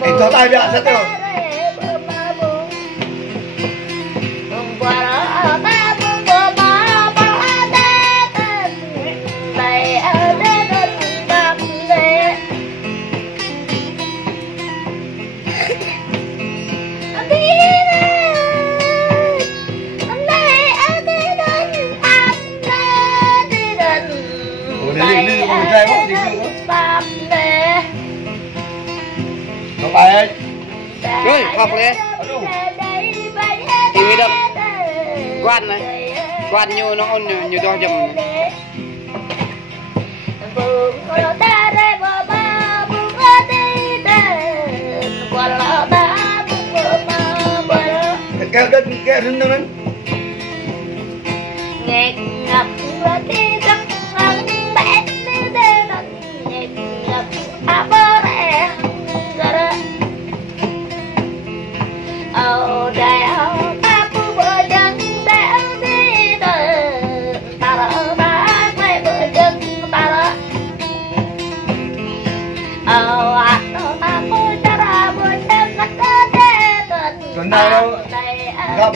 Anh cho tay bịa rất nhiều. Baik. Rồi, học lên. Ini dah. Kuat lah. Kuat nyu nó nyu to jam. Kéo đất kéo đứng đâu đấy. Nghe ngập tiếng giấc mơ bé đến nghe ngập bơ rẽ. Oh, đèo ta cứ bờ chân đèo đi đời ta lỡ ta quay bờ chân ta lỡ oh ta cứ ta ra bờ chân ta cứ thế tình Tuần nào đâu gặp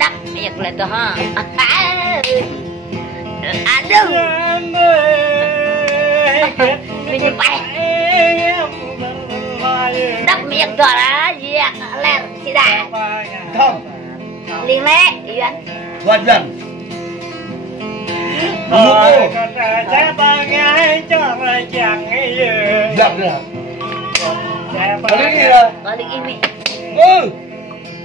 đặc biệt là tôi ha đừng mình phải đặc biệt rồi đó gì ạ lẹt chị đã không liền lẽ yên vượt dần con sẽ ba ngày cho mà chẳng gì dập nữa có lính gì rồi có lính im mị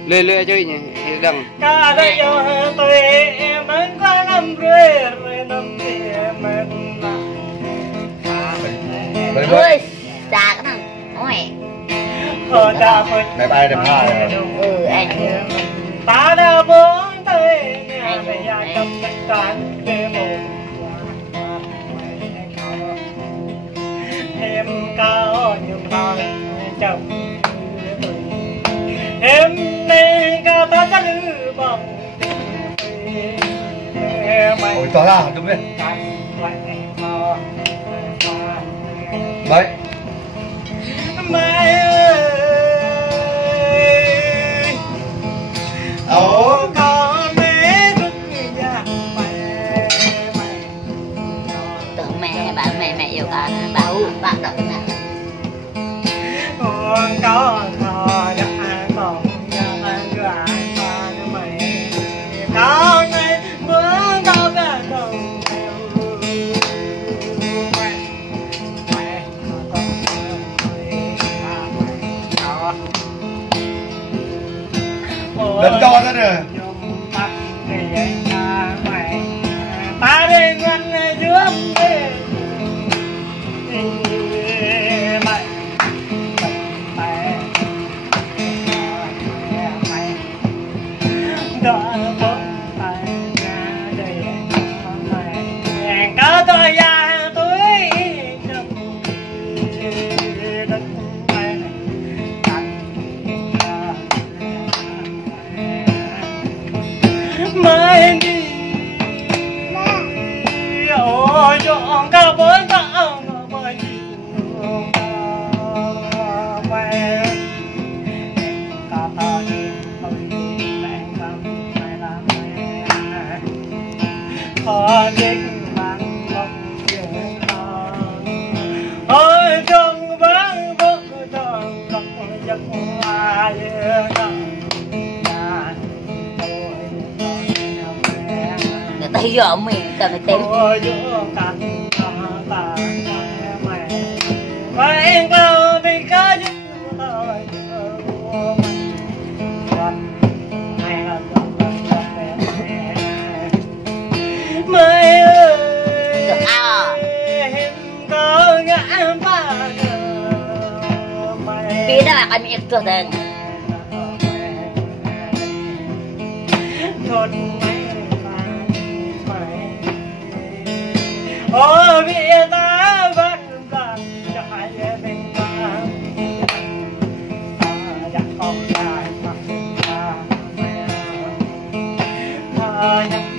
Lê chơi nhỉ, đằng. cả đây cho tôi em vẫn có năm rưỡi năm tiền ơi xa cái thằng ôi bye bye đẹp hai anh ta đã bốn tay nhà này cầm cán để một em cao nhưng mà chồng em này cao ta đã lư bằng ôi tỏ ra đúng đấy đấy mày ơi ồ con bé rất nhà tưởng mẹ yêu con bạn đợi nè con có thò đã còn nhà gà con mày con này muốn đâu cả con lần to ra rồi ta đi ngăn trước có tôi ra túi mới đi ôi chọn cao bốn cao mới đi mẹ cả ta đi thôi mẹ làm mẹ làm mẹ con đi mang lòng chuyện ôi trong vắng bước trong lòng giấc hoa người ta hiểu mình cần phải tên ากอันนี้ตัวแดง ทนไม่ไหวโอ้พี่ตาบังบังจะหายเป็นตาอยากต้องได้ทำตาไม่เอาถ้ายัง